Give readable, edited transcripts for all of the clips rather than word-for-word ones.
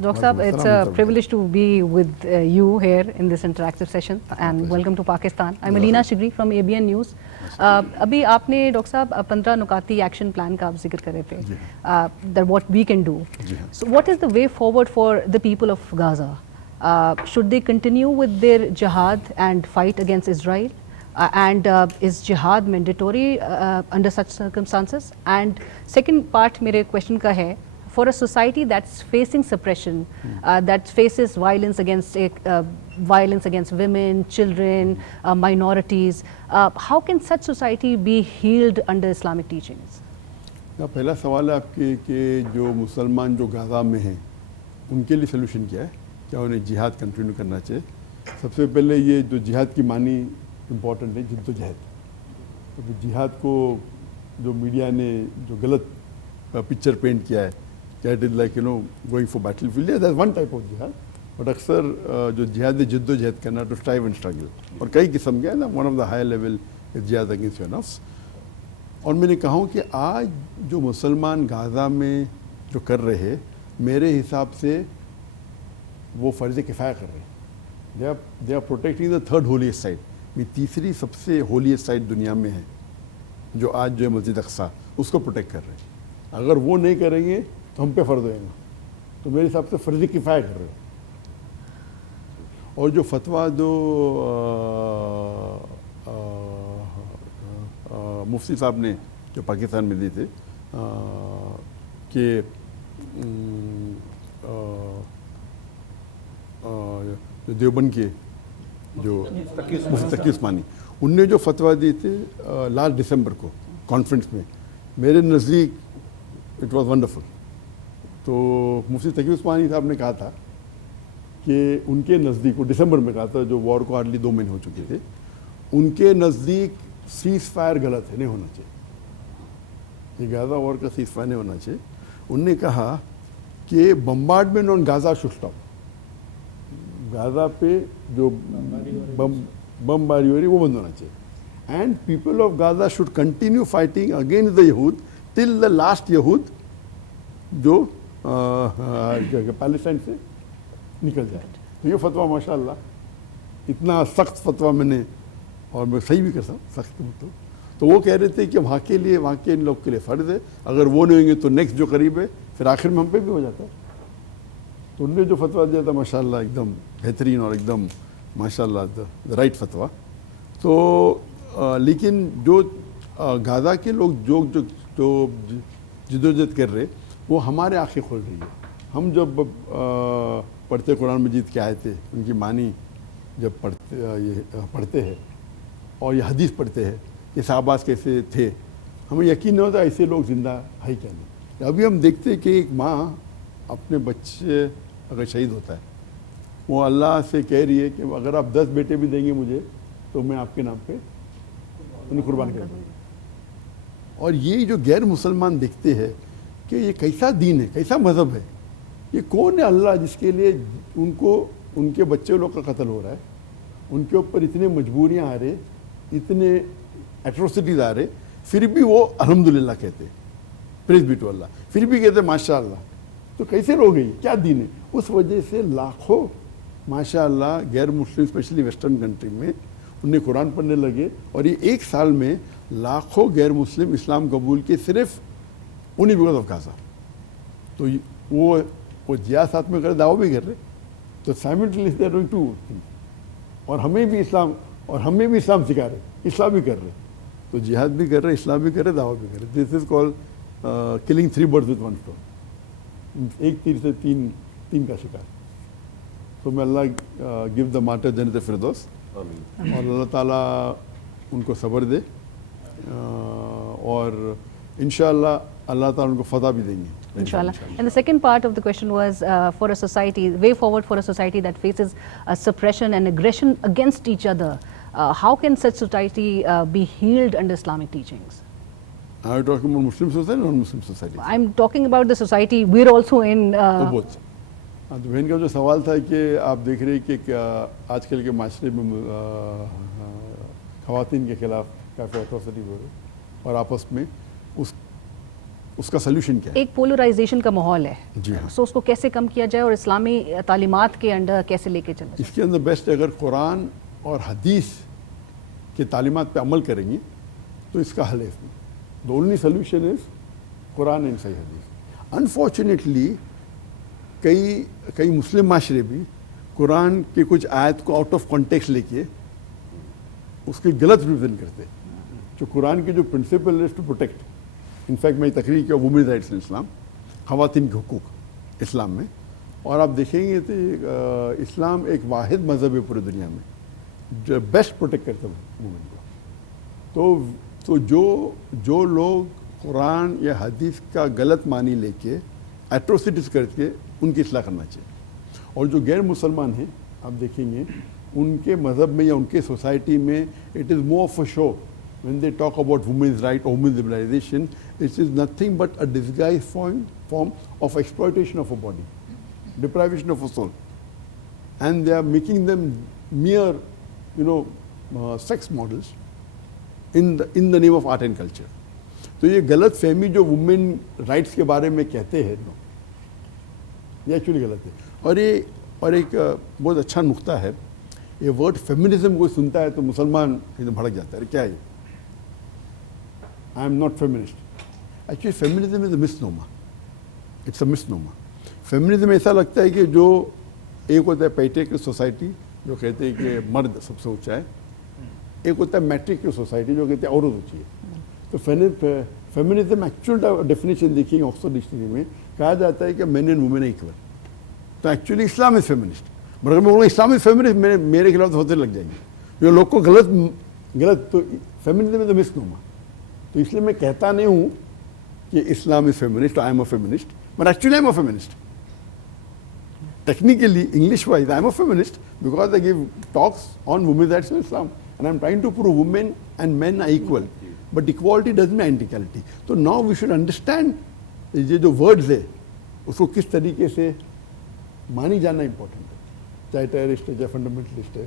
Dr. Saab, it's a privilege to be with you here in this interactive session and welcome to Pakistan. I'm Alina Shigri from ABN News. ابھی آپ نے doctor صاحب 15 نکاتی action plan کا آپ ذکر کر رہے تھے that what we can do. So what is the way forward for the people of Gaza? Should they continue with their jihad and fight against Israel? And is jihad mandatory under such circumstances? And second part میرے question کا ہے, for a society that's facing suppression, that faces violence against women, children, minorities, how can such society be healed under Islamic teachings? پہلا سوال ہے آپ کے کہ جو مسلمان جو غزہ میں ہیں ان کے لیے سلوشن کیا ہے, کیا انہیں جہاد کنٹینیو کرنا چاہیے. سب سے پہلے یہ جو جہاد کی معنی امپورٹنٹ ہے, جد و جہد. جہاد کو جو میڈیا نے جو غلط پکچر پینٹ کیا ہے کہ it is like going for battle field, that is one type of جہاد. بٹ اکثر جو جہاد ہے جد و جہد کرنا, ٹو اسٹرائیو اینڈ اسٹرگل, اور کئی قسم کے ہیں. One of the high level is جہاد اگینسٹ یور نفس. اور میں نے کہا ہوں کہ آج جو مسلمان غزہ میں جو کر رہے ہیں, میرے حساب سے وہ فرض کفایہ کر رہے ہیں. They are protecting the third holiest site. یہ تیسری سب سے ہولیسٹ سائٹ دنیا میں ہے جو آج جو ہے مسجد اقصیٰ, اس کو پروٹیکٹ کر رہے ہیں. اگر وہ نہیں کریں گے تو ہم پہ فرض ہوئے گا. تو میرے حساب سے فرض کفایہ کر رہے ہیں. اور جو فتویٰ جو مفتی صاحب نے جو پاکستان میں دی تھے کہ جو دیوبند کے جو مفتی تقی عثمانی, ان نے جو فتویٰ دی تھے لاسٹ دسمبر کو کانفرنس میں, میرے نزدیک اٹ واز ونڈرفل. تو مفتی تقی عثمانی صاحب نے کہا تھا کہ ان کے نزدیک, وہ دسمبر میں کہا تھا, جو وار کو ہارڈلی 2 مہینے ہو چکے تھے, ان کے نزدیک سیز فائر غلط ہے, نہیں ہونا چاہیے. یہ غزہ وار کا سیز فائر نہیں ہونا چاہیے. انہوں نے کہا کہ bombardment on Gaza should stop. Gaza پہ جو بمباری ہو رہی وہ بند ہونا چاہیے. And people of Gaza should continue fighting against the یہود ٹل دا لاسٹ یہود جو پیلسٹائن سے نکل جائے. تو یہ فتویٰ ماشاء اللہ اتنا سخت فتویٰ میں نے, اور میں صحیح بھی کر سکتا سخت مطلب. تو وہ کہہ رہے تھے کہ وہاں کے لیے, وہاں کے ان لوگ کے لیے فرض ہے, اگر وہ نہیں ہوں گے تو نیکسٹ جو قریب ہے پھر آخر میں ہم پہ بھی ہو جاتا ہے. تو انہوں نے جو فتویٰ دیا تھا ماشاء اللہ ایک دم بہترین اور ایک دم ماشاء اللہ دا رائٹ فتویٰ. تو لیکن جو غزہ کے لوگ جو جدوجہد کر رہے, وہ ہمارے آنکھیں کھول رہی ہے. ہم جب پڑھتے قرآن مجید کے آیتیں, ان کی معنی جب پڑھتے ہیں اور یہ حدیث پڑھتے ہیں کہ صحابہ کیسے تھے, ہمیں یقین نہیں ہوتا ایسے لوگ زندہ ہے کیا نہیں. ابھی ہم دیکھتے ہیں کہ ایک ماں اپنے بچے اگر شہید ہوتا ہے, وہ اللہ سے کہہ رہی ہے کہ اگر آپ 10 بیٹے بھی دیں گے مجھے تو میں آپ کے نام پہ انہیں قربان کر دوں گا. اور یہ جو غیر مسلمان دیکھتے ہیں کہ یہ کیسا دین ہے, کیسا مذہب ہے, یہ کون ہے اللہ جس کے لیے ان کے بچے لوگ کا قتل ہو رہا ہے, ان کے اوپر اتنے مجبوریاں آ رہے, اتنے ایٹروسٹیز آ رہے, پھر بھی وہ الحمدللہ کہتے, پریز بی ٹو اللہ, پھر بھی کہتے ماشاء اللہ. تو کیسے لوگ ہیں, کیا دین ہے؟ اس وجہ سے لاکھوں ماشاء اللہ غیر مسلم اسپیشلی ویسٹرن کنٹری میں انہیں قرآن پڑھنے لگے, اور یہ 1 سال میں لاکھوں غیر مسلم اسلام قبول کے صرف انہیں بیکاز آف غزہ. تو وہ جہاد ساتھ میں کر رہے, دعویٰ بھی کر رہے, تو simultaneously they are doing 2 things. اور ہمیں بھی اسلام سکھا رہے, اسلام بھی کر رہے. تو جہاد بھی کر رہے, اسلام بھی کر رہے, دعویٰ بھی کر رہے. This is called killing 3 birds with 1 stone. ایک تیر سے تین کا شکار. تو میں اللہ گیو دا مارٹر جنت فردوس, اور اللہ تعالیٰ ان کو صبر دے, اور انشاءاللہ اللہ تعالیٰ ان کو فتح بھی دیں گے. Inshallah. And the second part of the question was for a society, way forward for a society that faces suppression and aggression against each other. How can such society be healed under Islamic teachings? Are you talking about Muslim society or non-Muslim society? I'm talking about the society we're also in. Both. تو بہن کا جو سوال تھا کہ آپ دیکھ رہے ہیں کہ آج کل کے معاشرے میں خواتین کے خلاف کافی ایٹروسٹی ہو رہی, اور آپس میں اس کا سلیوشن کیا ہے. ایک پولرائزیشن کا ماحول ہے, جی ہاں, سو اس کو کیسے کم کیا جائے اور اسلامی تعلیمات کے انڈر کیسے لے کے چلا جائے؟ اس کے اندر بیسٹ اگر قرآن اور حدیث کی تعلیمات پہ عمل کریں گے تو اس کا حل ہے. The only solution is Quran and صحیح حدیث. انفارچونیٹلی کئی مسلم معاشرے بھی قرآن کی کچھ آیت کو آؤٹ آف کانٹیکسٹ لے کے اس کی غلط ریویژن کرتے ہیں. جو قرآن کے جو پرنسپل ہے ٹو پروٹیکٹ, انفیکٹ میں تقریر کیا وومنز رائٹس ان اسلام, خواتین کے حقوق اسلام میں, اور آپ دیکھیں گے تو اسلام ایک واحد مذہب ہے پوری دنیا میں جو بیسٹ پروٹیکٹ کرتا ہے وومن کو. تو جو لوگ قرآن یا حدیث کا غلط معنی لے کے ایٹروسٹیز کر کے ان کی اصلاح کرنا چاہیے. اور جو غیر مسلمان ہیں آپ دیکھیں گے ان کے مذہب میں یا ان کے سوسائٹی میں it is more of a show. when they talk about women's right or women's liberalization, it is nothing but a disguised form of exploitation of a body, deprivation of a soul, and they are making them mere, sex models in the name of art and culture. تو یہ غلط فہمی جو women rights کے بارے میں کہتے ہیں یہ ایکچولی غلط ہے. اور ایک بہت اچھا نقطہ ہے, یہ ورڈ فیمنزم کوئی سنتا ہے تو مسلمان بھڑک جاتا ہے, کیا ہے I am not feminist. Actually, feminism is a misnomer. It's a misnomer. Feminism ایسا لگتا ہے کہ جو ایک ہوتا ہے پیٹریکل سوسائٹی جو کہتے ہیں کہ مرد سب سے اونچا ہے, ایک ہوتا ہے میٹریکل سوسائٹی جو کہتے ہیں عورت اونچی ہے. تو فیمنزم ایکچوئل ڈیفینیشن دیکھیں گے آکسفورڈ ڈکشنری میں کہا جاتا ہے کہ مین اینڈ وومن ایکول. تو ایکچولی اسلام از فیمنسٹ, مگر میں بولوں اسلام از فیمنسٹ میرے خلاف تو ہوتے لگ جائیں گے جو لوگ کو غلط. تو فیمنزم از اے مسنومر. تو اس لیے میں کہتا نہیں ہوں کہ Islam is feminist, I am a feminist, but actually I am a feminist. Technically English wise I am a feminist because I give talks on women's rights in Islam and I am trying to prove woman and man are equal, but equality does mean identicality. تو now we should understand یہ جو words ہے اس کو کس طریقے سے مانی جانا امپورٹنٹ ہے, چاہے ٹیررسٹ ہے چاہے فنڈامنٹلسٹ ہے.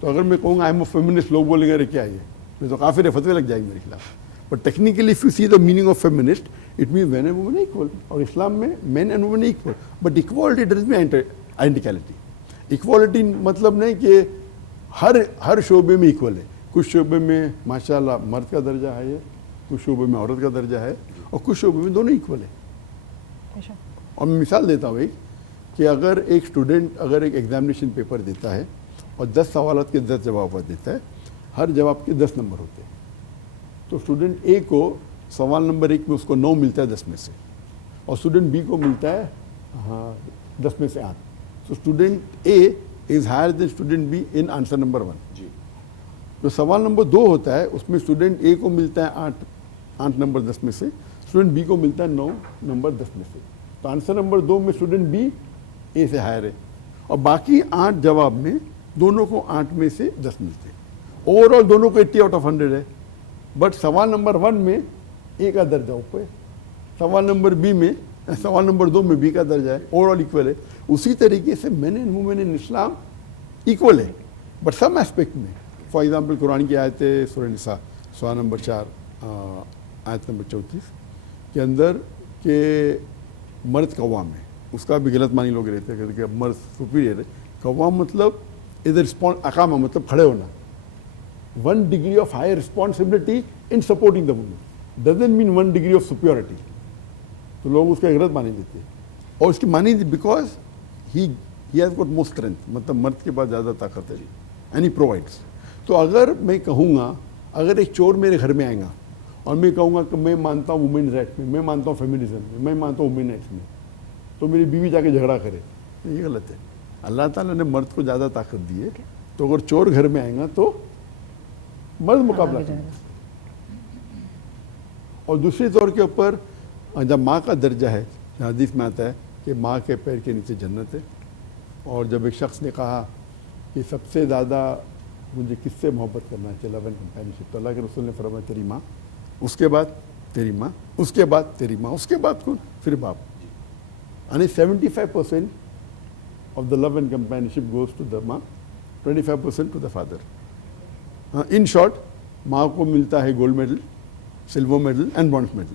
تو اگر میں کہوں گا آئی ایم اے فیمنسٹ, لوگ بولیں گے ارے کیا ہے, میں تو کافر فتوے لگ جائیں گے میرے خلاف. But technically, if you see the meaning of feminist, it means men and women are equal. اور اسلام میں men and women are equal. But equality doesn't mean identicality. Equality مطلب نہیں کہ ہر شعبے میں equal ہے. کچھ شعبے میں ماشاءاللہ مرد کا درجہ ہے, کچھ شعبے میں عورت کا درجہ ہے, اور کچھ شعبے میں دونوں equal ہے. اور میں مثال دیتا ہوں کہ اگر ایک اسٹوڈنٹ اگر ایک ایگزامینیشن پیپر دیتا ہے اور 10 سوالات کے 10 جوابات دیتا ہے, ہر جواب کے 10 نمبر ہوتے ہیں. تو اسٹوڈنٹ اے کو سوال نمبر 1 میں اس کو 9 ملتا ہے 10 میں سے, اور اسٹوڈنٹ بی کو ملتا ہے 10 میں سے 8. تو student A is higher than student B in answer number 1. جو سوال نمبر 2 ہوتا ہے اس میں اسٹوڈنٹ اے کو ملتا ہے 8 نمبر 10 میں سے, اسٹوڈنٹ بی کو ملتا ہے 9 نمبر 10 میں سے. تو آنسر نمبر 2 میں اسٹوڈنٹ بی اے سے ہائر ہے, اور باقی 8 جواب میں دونوں کو 8 میں سے 10 ملتے ہیں. اوور آل دونوں کو 80 آؤٹ آف 100 ہے. بٹ سوال نمبر 1 میں اے کا درجہ اوپر ہے, سوال نمبر 2 میں بی کا درجہ ہے, اوور آل ایکول ہے. اسی طریقے سے man and woman in Islam equal ہے, بٹ سم ایسپیکٹ میں. فار ایگزامپل قرآن کی آیت ہے سورہ نساء سورہ نمبر 4 آیت نمبر 34 کے اندر کہ مرد قوام ہے, اس کا بھی غلط معنی لوگ رہتے ہیں کہ مرد سپیریئر ہے. قوام مطلب ادھر اقامہ مطلب کھڑے ہونا, 1 degree of higher responsibility in supporting the woman. Doesn't mean 1 degree of superiority. تو لوگ اس کا غلط معنی دیتے ہیں, اور اس کی معنی because he has got more strength, مطلب مرد کے پاس زیادہ طاقت ہے and he provides. تو اگر میں کہوں گا, اگر ایک چور میرے گھر میں آئے گا اور میں کہوں گا کہ میں مانتا ہوں وومن رائٹ میں مانتا ہوں فیمنزم میں مانتا ہوں وومن رائٹس میں, تو میری بیوی جا کے جھگڑا کرے, یہ غلط ہے. اللہ تعالیٰ نے مرد کو زیادہ طاقت دی ہے, تو اگر چور گھر میں آئے گا تو مرد مقابلہ کریں. اور دوسری طور کے اوپر جب ماں کا درجہ ہے, حدیث میں آتا ہے کہ ماں کے پیر کے نیچے جنت ہے. اور جب ایک شخص نے کہا کہ سب سے زیادہ مجھے کس سے محبت کرنا ہے, لو اینڈ کمپینشپ, تو اللہ کے رسول نے فرمایا تیری ماں, اس کے بعد تیری ماں, اس کے بعد تیری ماں, اس کے بعد کون, پھر باپ. یعنی 75% of the love and companionship goes to the ماں, 25% to the father. In short ماں کو ملتا ہے gold medal, silver medal and bronze medal.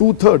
2/3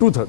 2/3।